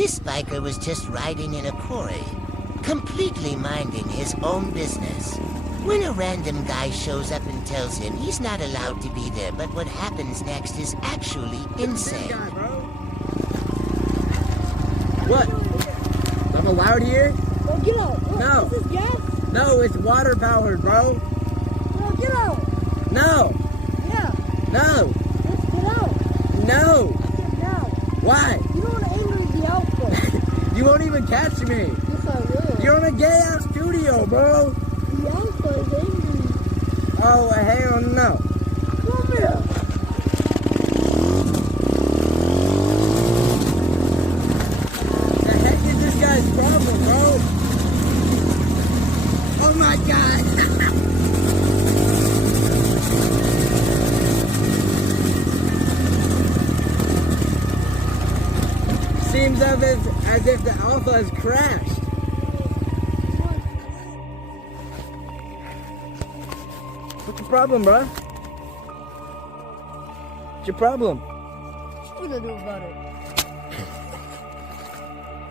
This biker was just riding in a quarry, completely minding his own business, when a random guy shows up and tells him he's not allowed to be there, but what happens next is actually insane. What? I'm allowed here? Bro, get out. What, No. Is this gas? No, it's water powered, bro. Bro, get out. No. Yeah. No. Let's get out. No. I said now. Why? You don't want to angry be out for. You won't even catch me. Yes, I will. You're in a gay ass studio, bro. The alpha is angry. Oh, hell no. Come here. The heck is this guy's problem, bro? Oh my god. Seems as if the alpha has crashed. What's the problem, bro? What's your problem? What you gonna do about it?